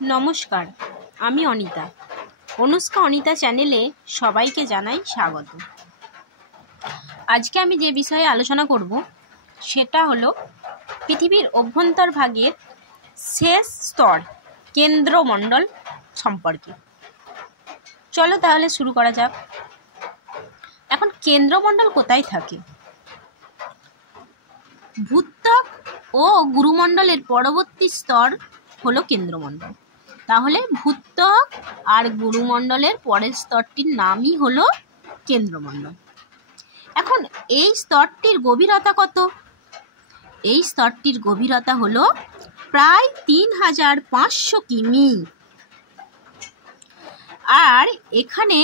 নমস্কার, আমি অনিতা। অনুষ্কা অনিতা চ্যানেলে সবাইকে জানাই স্বাগত। আজকে আমি যে বিষয়ে আলোচনা করব সেটা হলো পৃথিবীর অভ্যন্তরভাগের শেষ স্তর কেন্দ্রমণ্ডল সম্পর্কে। চলো তাহলে শুরু করা যাক। এখন কেন্দ্রমণ্ডল কোথায় থাকে? ভূত্বক ও গুরুমণ্ডলের পরবর্তী স্তর হলো কেন্দ্রমণ্ডল। তাহলে ভূত্বক আর গুরুমণ্ডলের পরের স্তরটির নামই হলো কেন্দ্রমণ্ডল। এখন এই স্তরটির গভীরতা কত? এই স্তরটির গভীরতা হলো প্রায় ৩৫০০ কিমি। আর এখানে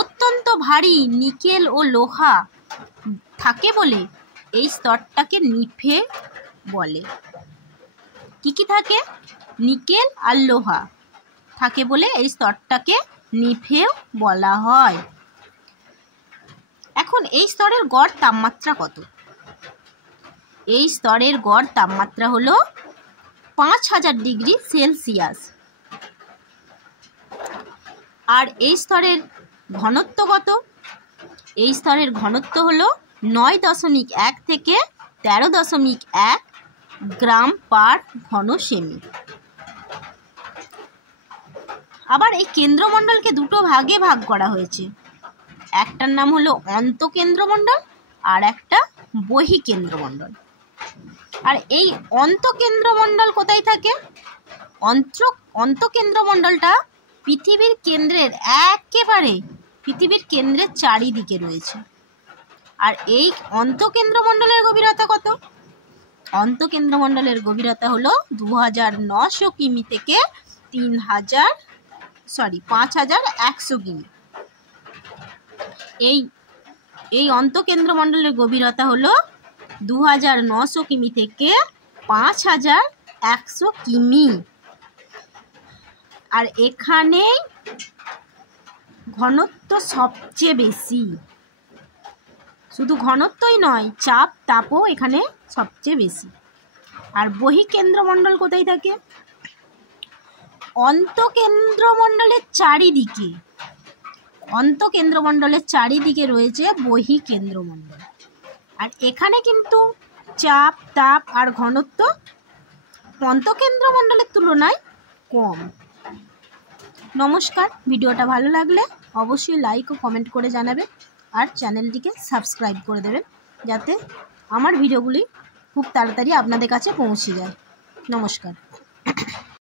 অত্যন্ত ভারী নিকেল ও লোহা থাকে বলে এই স্তরটাকে নিফে বলে। কি কি থাকে? নিকেল আর লোহা থাকে বলে এই স্তরটাকে নিফেও বলা হয়। এখন এই স্তরের গড় তাপমাত্রা কত? এই স্তরের গড় তাপমাত্রা হলো ৫০০০ ডিগ্রি সেলসিয়াস। আর এই স্তরের ঘনত্ব কত? এই স্তরের ঘনত্ব হলো ৯.১ থেকে ১৩.১ গ্রাম পার ঘন সেমি। আবার এই কেন্দ্রমণ্ডলকে দুটো ভাগে ভাগ করা হয়েছে। একটার নাম হলো অন্তঃকেন্দ্রমণ্ডল আর একটা বহিঃকেন্দ্রমণ্ডল। আর এই অন্তঃকেন্দ্রমণ্ডল কোথায় থাকে? অন্তঃকেন্দ্রমণ্ডলটা পৃথিবীর কেন্দ্রের চারিদিকে রয়েছে। আর এই অন্তঃকেন্দ্রমণ্ডলের গভীরতা কত? অন্তঃকেন্দ্রমণ্ডলের গভীরতা হলো ২৯০০ কিমি থেকে ৫১০০ কিমি। এই অন্তঃকেন্দ্রমণ্ডলের গভীরতা হলো ২৯০০ কিমি থেকে ৫১০০ কিমি। আর এখানে ঘনত্ব সবচেয়ে বেশি। শুধু ঘনত্বই নয়, চাপ তাপও এখানে সবচেয়ে বেশি। আর বহিঃকেন্দ্রমণ্ডল কোথায় থাকে? অন্তঃকেন্দ্রমণ্ডলের চারিদিকে রয়েছে বহিঃকেন্দ্রমণ্ডল। আর এখানে কিন্তু চাপ তাপ আর ঘনত্ব অন্তঃকেন্দ্রমণ্ডলের তুলনায় কম। নমস্কার, ভিডিওটা ভালো লাগলে অবশ্যই লাইক ও কমেন্ট করে জানাবেন আর চ্যানেলটিকে সাবস্ক্রাইব করে দেবেন, যাতে আমার ভিডিওগুলি খুব তাড়াতাড়ি আপনাদের কাছে পৌঁছে যায়। নমস্কার।